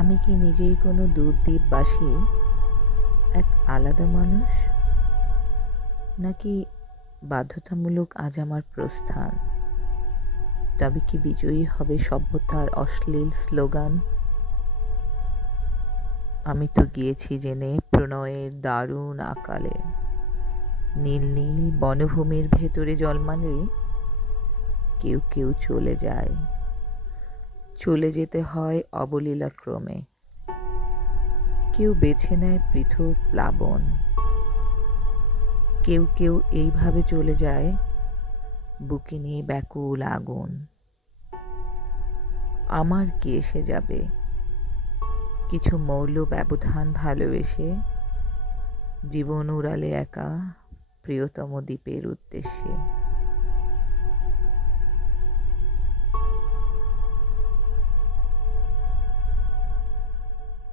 আমি কি নিজেই কোনো দূরদ্বীপবাসী, এক আলাদা মানুষ, নাকি বাধ্যতামূলক আজ আমার প্রস্থান? তবে কি বিজয়ী হবে সভ্যতার অশ্লীল স্লোগান? আমি তো গিয়েছি জেনে প্রণয়ের দারুণ আকালে, নীল নীল বনভূমির ভেতরে জন্মালে কেউ কেউ চলে যায়, চলে যেতে হয় অবলীলাক্রমে। কেউ বেছে নেয় পৃথক প্লাবন, কেউ কেউ এইভাবে চলে যায় বুকে নিয়ে ব্যাকুল আগুন। আমার কি এসে যাবে কিছু মৌল ব্যবধান ভালোবেসে, জীবন উড়ালে একা প্রিয়তম দ্বীপের উদ্দেশ্যে।